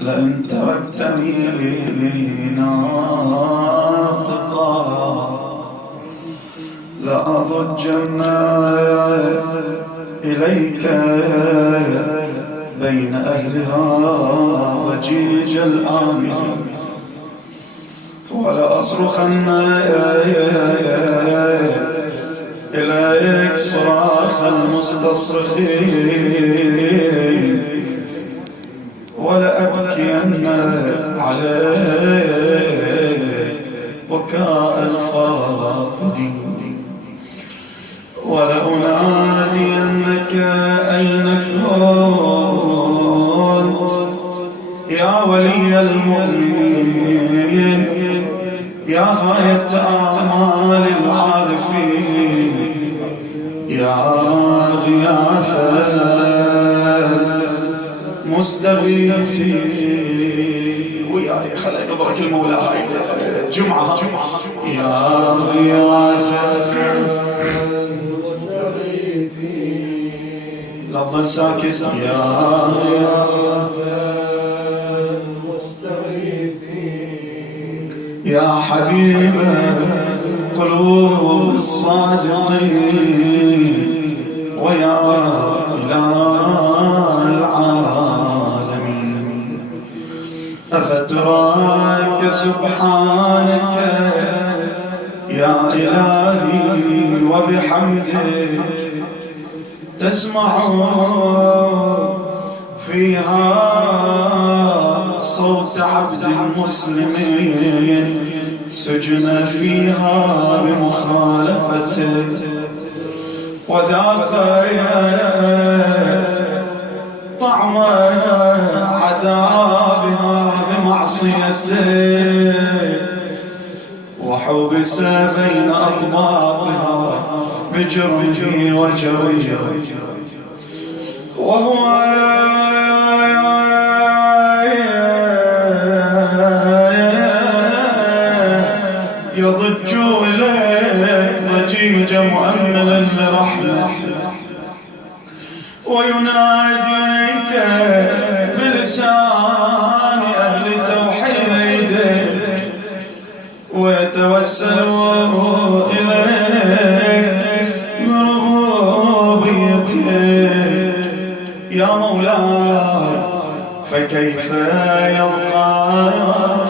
لئن تركتني ناطقا لأضجن إليك بين أهلها ضجيج الآمن ولأصرخن إليك صراخ المستصرخين ولأبكين عليك بكاء الفاقدين ولأنادينك أين كنت يا ولي المؤمنين يا غاية آمال العارفين يا غياث المستغيثين وياي خلي نظرك المولى هاي الجمعة يا غياث المستغيثين لا تظل ساكت يا غياث المستغيثين يا حبيب قلوب الصادقين ويا إله العالمين أفتراك سبحانك يا إلهي وبحمدك تسمع فيها صوت عبد مسلم سجن فيها بمخالفته وذاق طعم عذابها بمعصيته وحبس بين أطباقها بجرمه وجريه وهو يضج إليك ضجيج مؤملا لرحمته ويناديك بلسان أهل توحيدك ويتوسل إليك بربوبيتك يا مولاي فكيف يبقى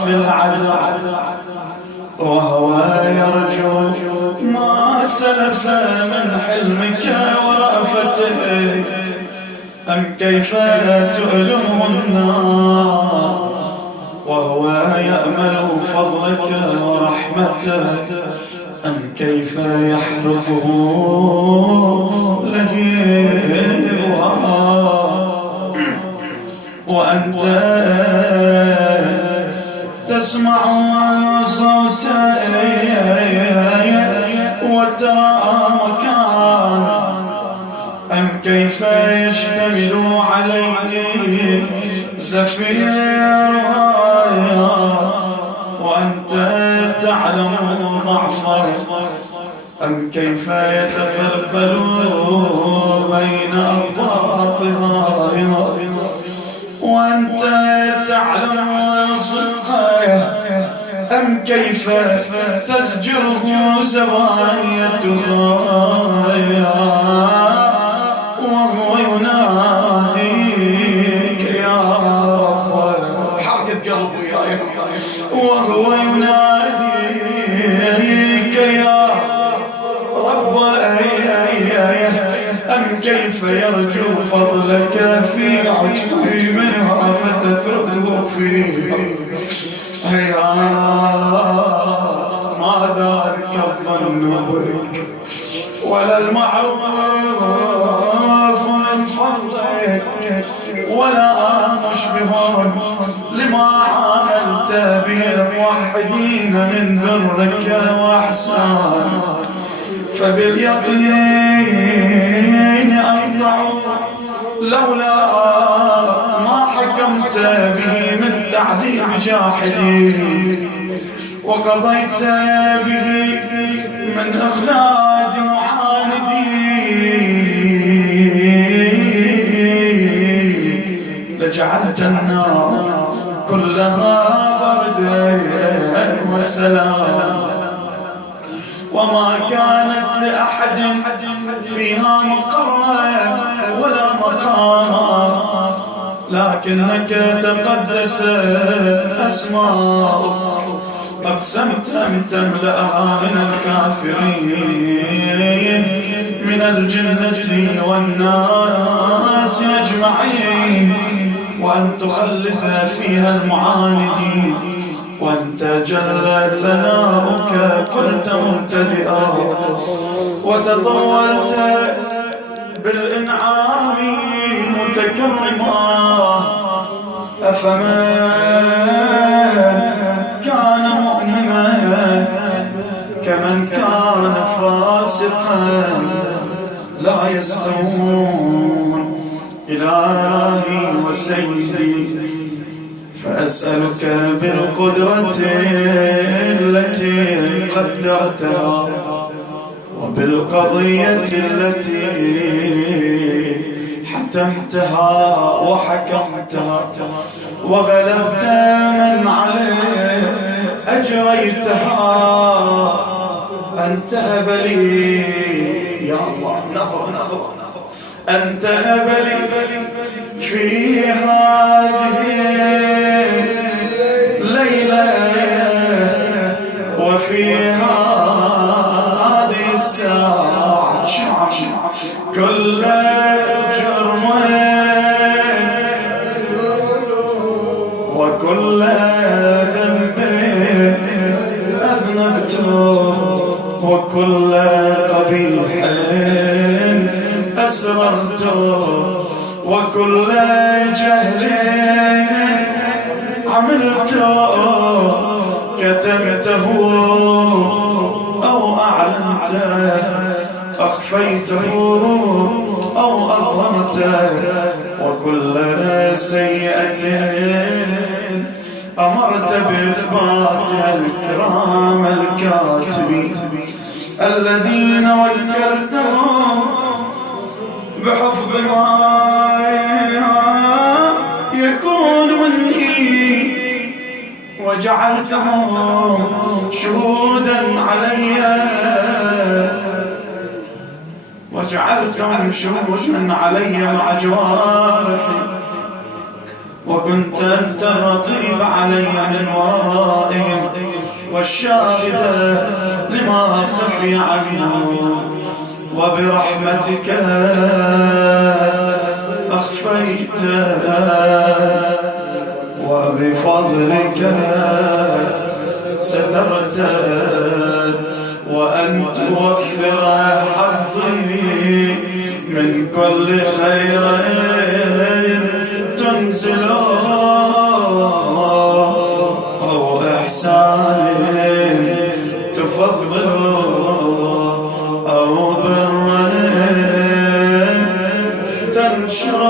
في العذاب وهو يرجو ما سلف من حلمك ورأفتك أم كيف تؤلمه النار وهو يأمل فضلك ورحمتك أم كيف يحرقه لهيبها وأنت تسمع صوتا وترى مكان أم كيف يشتمل عليه زفير وأنت تعلم ضعفه أم كيف يتقلقل بين أطباقها وأنت تعلم صدقه أم كيف تزجره زبانيتها وهو يناديك يا رب حرقة قلبي يا وهو يناديك يا رب أم كيف يرجو فضلك في عجبه منها فتتركه فيه هيهات ما ذلك الظن بك ولا المعروف من فضلك ولا مشبه لما عملت بالموحدين من برك وإحسانك فباليقين أقطع لولا ما حكمت به من تعذيب جاحدين وقضيت به من إخلاد معاندين جعلت النار كلها بردا وسلام، وما كانت لأحد فيها مقرا ولا مقاما، لكنك تقدست أسماؤك، أقسمت أن تملأها من الكافرين من الجنة والناس أجمعين، وأن تخلد فيها المعاندين، وأنت جل ثناؤك كنت مبتدئا وتطولت بالإنعام متكرما. أفمن كان مؤمنا كمن كان فاسقا لا يستوون. إلهي وسيدي، فأسألك بالقدرة التي قدرتها وبالقضية التي حتمتها وحكمتها وغلبت من عليه أجريتها، أن تهب لي يا الله نظر أن تهب لي في هذه الليلة وفي هذه الساعة كل جرم وكل ذنب أذنبته وكل قبيح أسررته وكل جهل عملته كتمته أو أعلنته أخفيته أو أظهرته وكل سيئة أمرت بإثباتها الكرام الكاتبين الذين وكلتهم بحفظ ما يكون مني، وجعلتهم شهودا علي مع جوارحي، وكنت أنت الرقيب علي من ورائهم والشاهد لما خفي عنهم، وبرحمتك أخفيت وبفضلك سترت، وأن توفر حظي من كل خير تنزل أو إحسان تفضل أو بر تنشر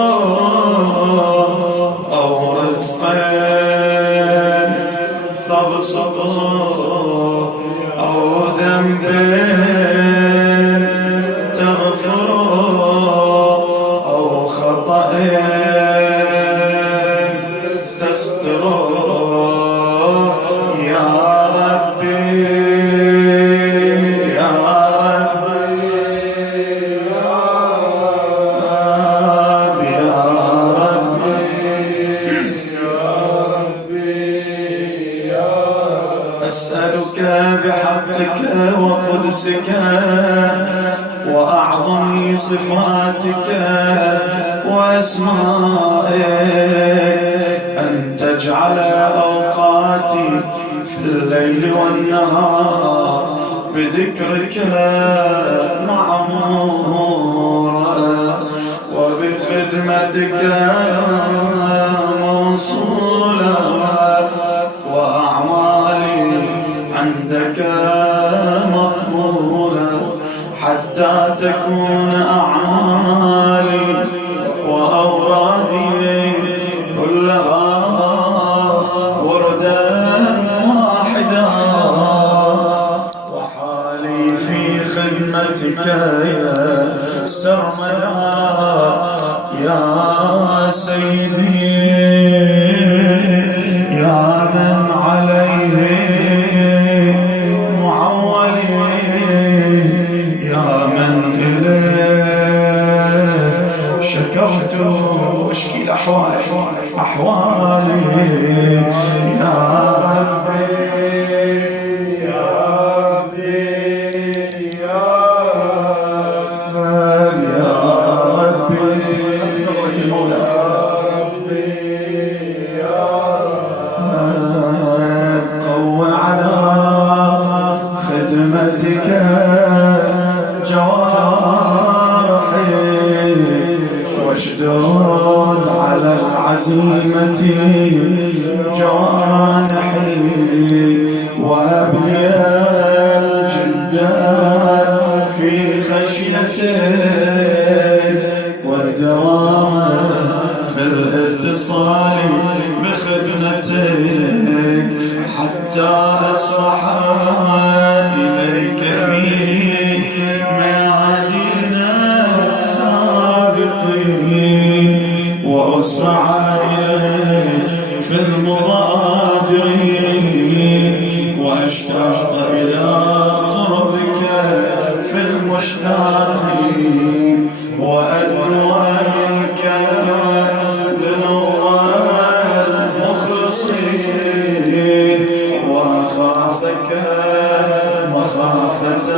أو رزق تبسط أو ذنب تغفر أو خطأ تستر. يا ربي يا ربي يا ربي يا أسألك بحقك وقدسك وأعظم صفاتك وأسمائك أن تجعل أوقاتي في الليل والنهار بذكرك معمورة وبخدمتك موصولة، وأعمالي عندك مقبولة حتى تكون أعمالي وأورادي كلها وردا واحدا، وحالي في خدمتك يا سرمدا يا سيدي يا من عليه معولي يا من إليه شكرت أشكي أحوالي يا ربي يا ربي يا ربي نظرة المولى يا ربي يا رب قو على خدمتك جوارحي واشدد على العزيمة جوانحي وأبلي الجدال في خشيتك والدوام في الاتصال بخدمتك حتى أسرح إليك في ميادين السابقين وأسرع إليك في المبادرين وأشتاق إلى قربك في المشتاقين وأدنو منك دنو المخلصين وأخافك مخافة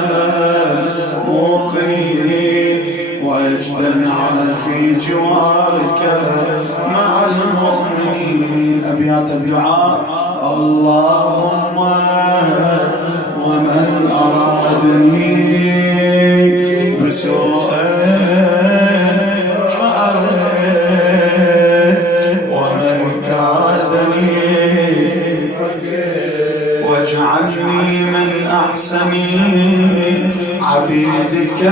الموقنين واجتمع في جوارك مع المؤمنين. أبيات الدعاء اللهم ومن أرادني بسوء فأرد ومن كادني واجعلني من أحسن عبيدك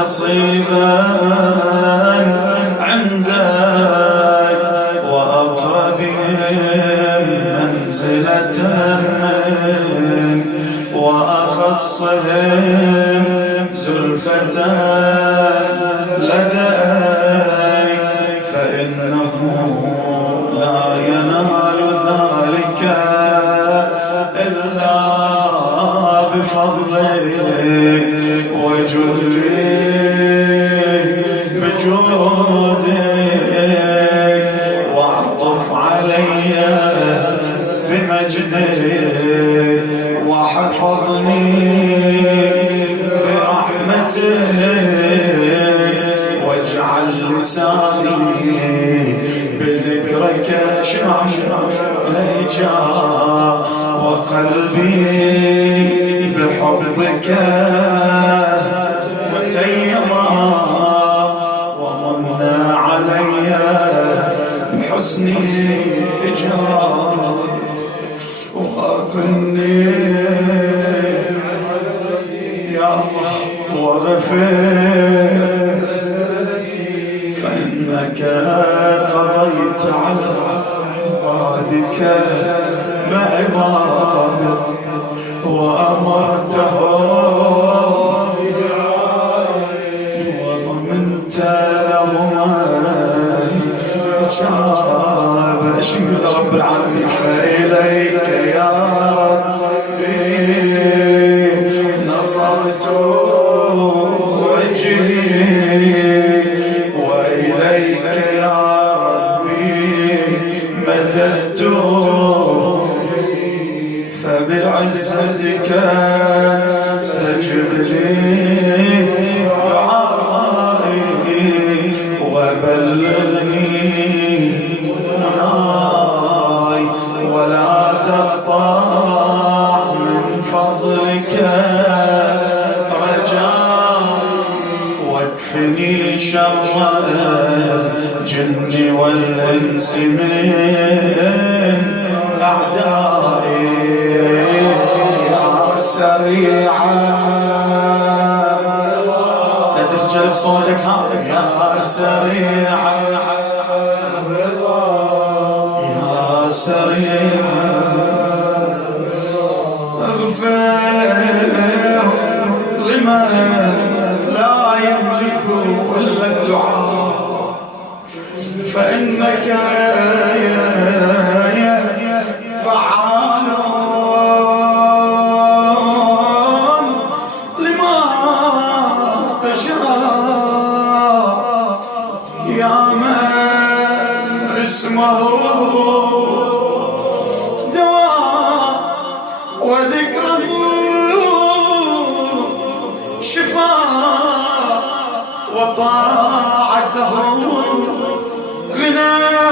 نصيبا عندك وأقربهم منزلة منك وأخصهم زلفة لديك فإنه لا ينال ذلك إلا بفضلك وجودك بجودك واعطف علي بمجدك وحفظني برحمتك واجعل لساني بذكرك شمع لهجا وقلبي بحبك متيما ومن علي بحسن إجابت وأقني يا الله وغفر فإنك قضيت على عبادك بعبادتك وأمرتهم وضمنت لهما إجابة شكر رب العالمين فإليك يا ربي نصرت وجهي وإليك يا ربي مددت فبعزتك استجب لي دعائي وبلغني مناي ولا تقطع من فضلك رجاء واكفني شر الجن والإنس من أعدائي يا سريعا لا تخجل بصوتك يا سريعا يا سريعا اغفر لمن لا يملك إلا الدعاء فإنك فعال لما تشاء يا من اسمه دواء وذكره شفاء وطاعته غنايا.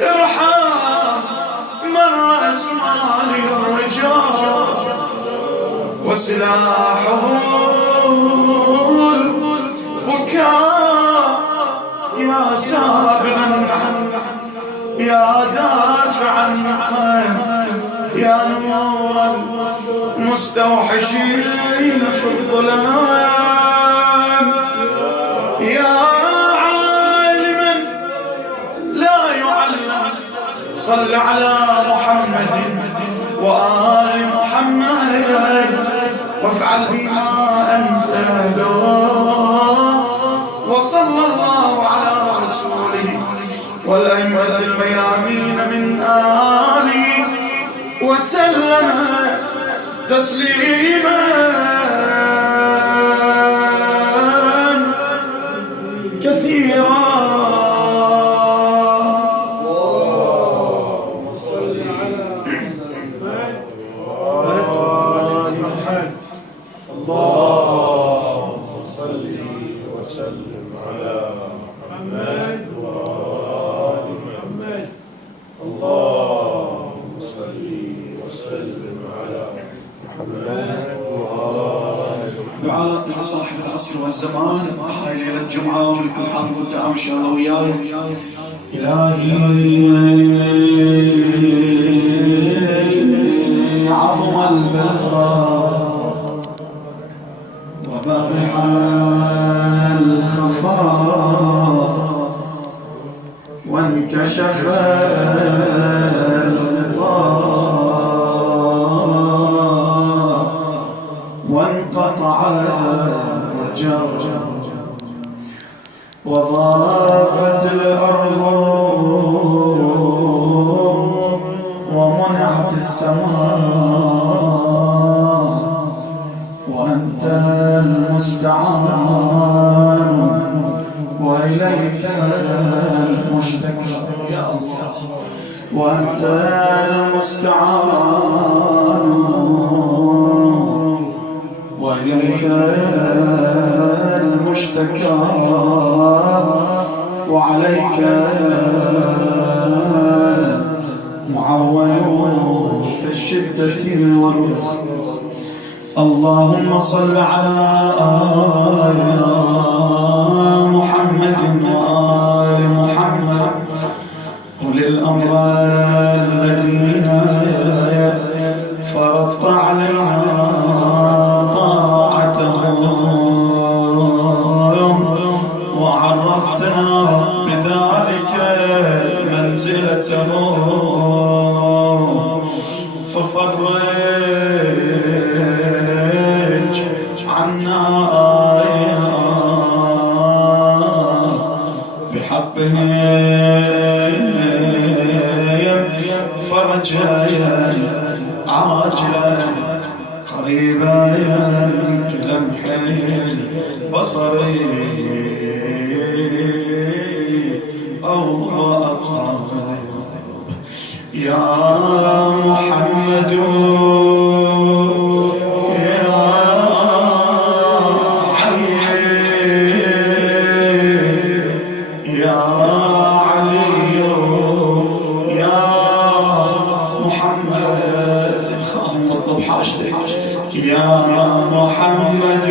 ارحم من رأس ماله الرجال وسلاحه البكاء. يا سابغا يا دافعا عن يا نور المستوحشين في الظلام. يا عالما لا يعلم صل على محمد وآل محمد وافعل بما أنت له. وصلى الله على رسوله والأئمة الميامين من آله وسلم تسليما كثيرا. دعاء لصاحب العصر والزمان. هاي ليلة الجمعة ولكم حافظ الدعاء إن شاء الله وياي. إلهي عظم البلاء وبارح الخفاء وانكشف الغطاء وانقطع الرجاء وضاقت الأرض ومنعت السماء وأنت المستعان وإليك المشتكى يا الله. وأنت المستعان وإليك المشتكى وعليك معول في الشدة والرخاء. اللهم صل على محمد وآل محمد أولي الأمر الذين فرضت علينا وعرفتنا بذلك منزلته ففرج عنا بحقهم فرجا عاجلا قريبا كلمح البصر أو أقرب. يا محمد يا علي يا علي يا محمد. اللهم اطلب حاجتك يا محمد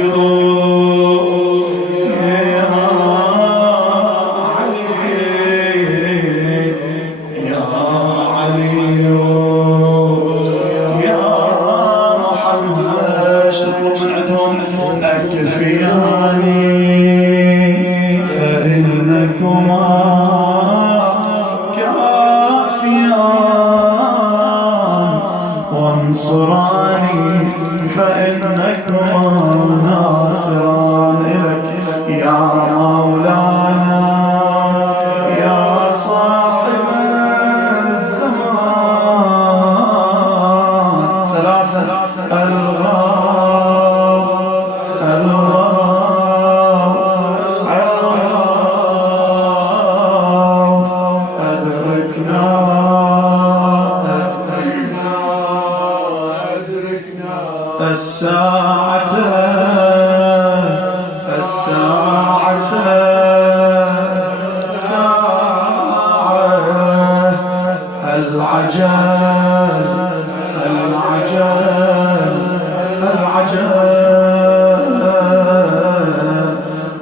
فإنكما كافيان وانصراني فإنكما ناصران. إليك يا مولانا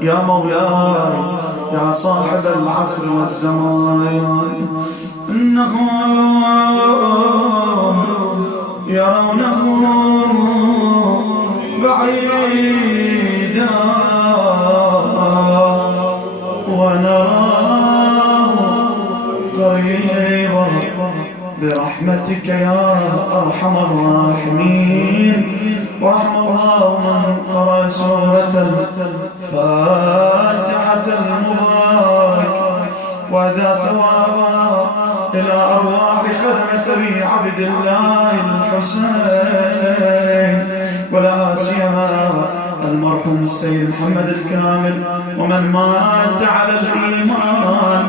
يا مولاي يا صاحب العصر والزمان، إنهم يرونه بعيدا ونراه قريبا، برحمتك يا أرحم الراحمين. ورحم الله من قرأ سورة الفاتحة المباركة وأدى ثوابا إلى أرواح خدمة أبي عبد الله الحسين، ولا سيما المرحوم السيد محمد الكامل ومن مات على الإيمان.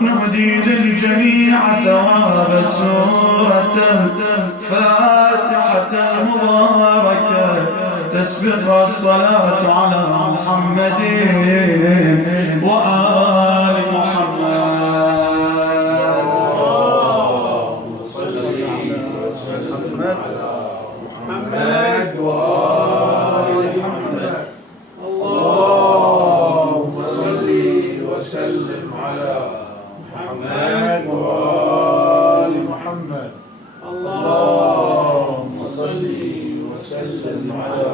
نهدي للجميع ثواب سورة الفاتحة المباركة، تسبق الصلاة على محمد وآل محمد. محمد وآل محمد. اللهم صل وسلم على محمد وآل محمد. اللهم صل وسلم على